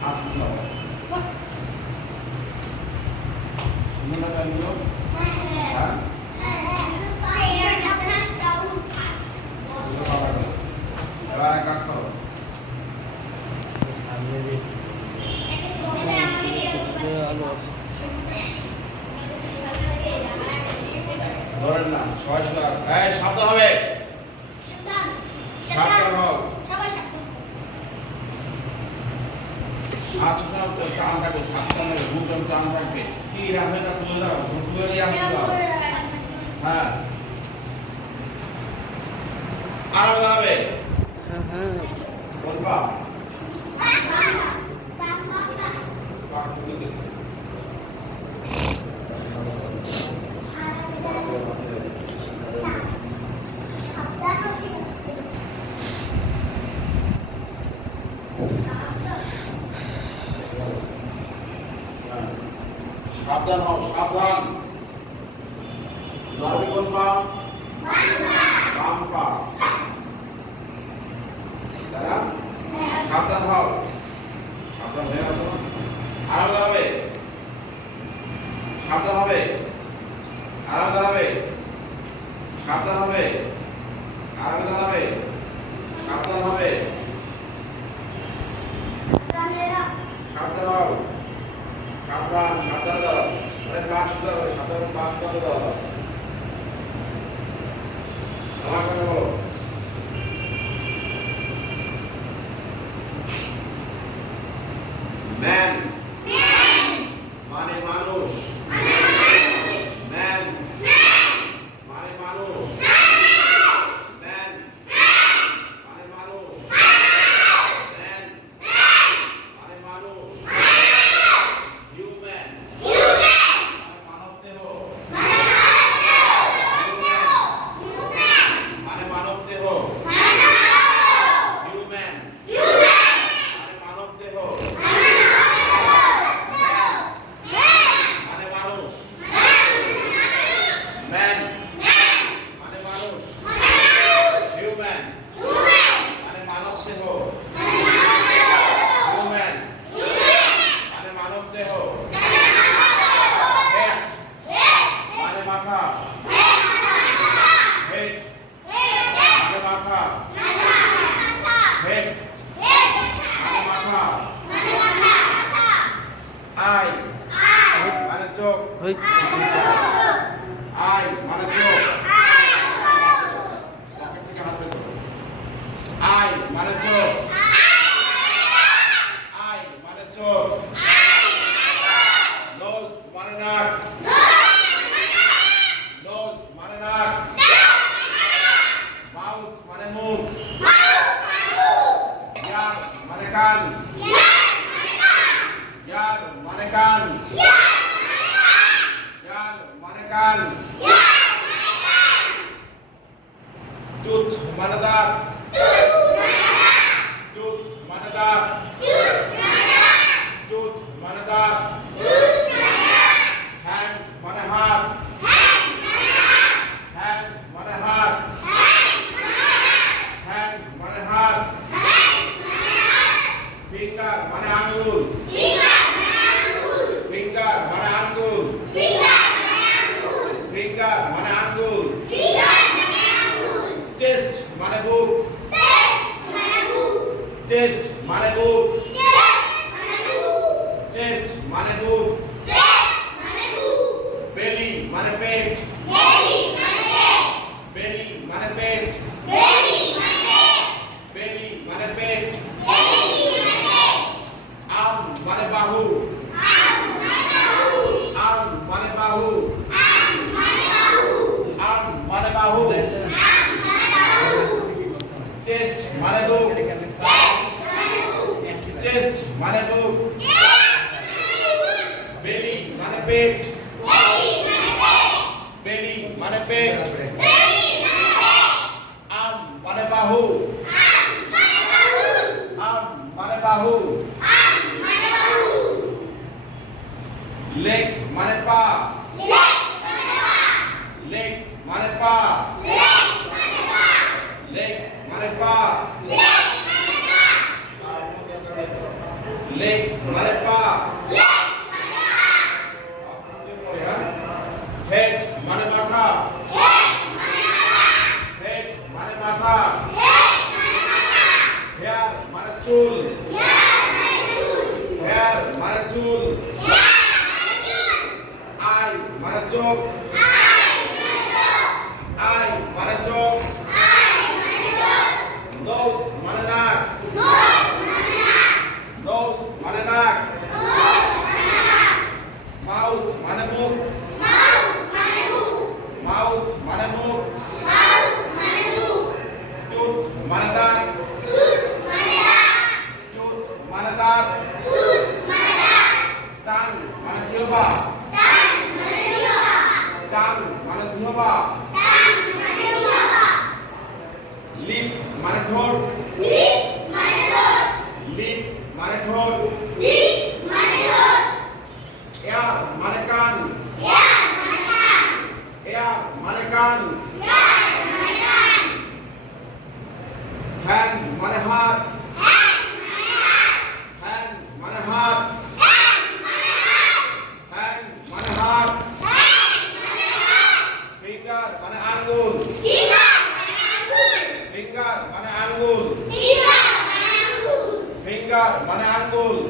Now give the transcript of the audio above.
হাত উঠাও সুন্দর না এগুলো হ্যাঁ এবার এক কাজ করো ধরেন না সবাই শব্দ হবে সাবধান হও আচ্ছা টান থাকবে সাবধান হবে ভূতম টান থাকবে কি রাখবে তা তুলে দাও তুলে নিয়ে আসতে দাও হ্যাঁ আরো হবে বলবা সাবধান হও সাবধান ধরবে কোন পা বাম পা দাদা সাবধান হও সাবধান হয়ে আসো আরাম দাঁড়াবে সাবধান হবে আরাম দাঁড়াবে সাবধান হবে আরাম দাঁড়াবে সাবধান হবে সাবধান হও সাবধান সাবধান দাও মানে পাঁচ দাও সাবধান পাঁচ দাও দাও আমার সঙ্গে বলো ম্যান মানে মানুষ ম্যান মানে মানুষ ম্যান মানে মানুষ ম্যান মানে মানুষ হিউম্যান মানে মানব দেহ মানে মানব দেহ হিউম্যান মানে মানব দেহ মানে মানুষ ম্যান মানে মানুষ হিউম্যান মানে মানব দেহ হিউম্যান মানে মানব দেহ হেড মানে মাথা হেড মানে মাথা হেড মানে মাথা আই মানে চোখ আই মানে চোখ পকেট থেকে হাত বের করো আই মানে চোখ আই মানে চোখ নোজ মানে নাক নোজ মানে নাক মাউথ মানে মুখ ইয়ার মানে কান ইয়ার মানে কান ইয়ার মানে কান টুথ মানে দাঁত টুথ মানে দাঁত টুথ মানে দাঁত হ্যান্ড মানে হাত হ্যান্ড মানে হাত হ্যান্ড মানে হাত ফিঙ্গার মানে আঙ্গুল ফিঙ্গার মানে আঙ্গুল ফিঙ্গার মানে আঙ্গুল চেস্ট মানে বুক চেস্ট মানে বুক চেস্ট মানে বুক বেলি মানে পেট বেলি মানে পেট বেলি মানে পেট আর্ম মানে বাহু আর্ম মানে বাহু আর্ম মানে বাহু চেস্ট মানে বুক চেস্ট মানে বুক বেলি মানে পেট বেলি মানে পেট আর্ম মানে বাহু আর্ম মানে বাহু লেগ মানে পা লেগ মানে পা লেগ মানে পা লেগ মানে পা। leg হেড মানে মাথা। হেড মানে মাথা। হেয়ার মানে চুল। হেয়ার মানে চুল। আই মানে চোখ। আই মানে চোখ। নোজ মানে নাক। নোজ মানে নাক। মাউথ মানে মুখ। মাউথ মানে মুখ। টুথ মানে দাঁত। টুথ মানে দাঁত। টাং মানে জিহ্বা। টাং মানে জিহ্বা। লিপ মানে ঠোঁট। লিপ মানে ঠোঁট। এয়ার মানে কান। এয়ার মানে কান। হ্যান্ড মানে হাত। হ্যান্ড মানে হাত। হ্যান্ড মানে হাত। ফিঙ্গার মানে আঙ্গুল। ফিঙ্গার মানে আঙ্গুল। ফিঙ্গার মানে আঙ্গুল।